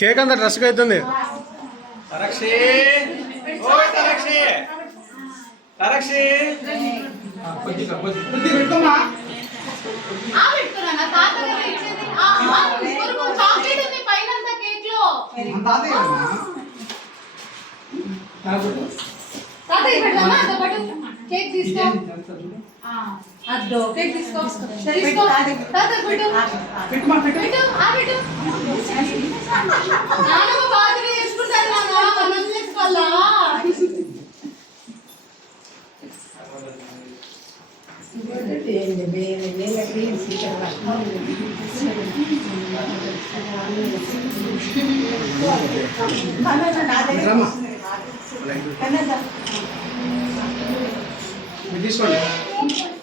Cake అంతా dress అవుతుంది. Cake తీసుకో. అద్దో కేక్ తీసుకో. తీసుకో తాత పెట్టు. పెట్టు ఆ పెట్టు. నానమ్మ బాగా చేసుకుంటారు నాన్న. మనం చేసుకోవాలా? తీసుకోండి.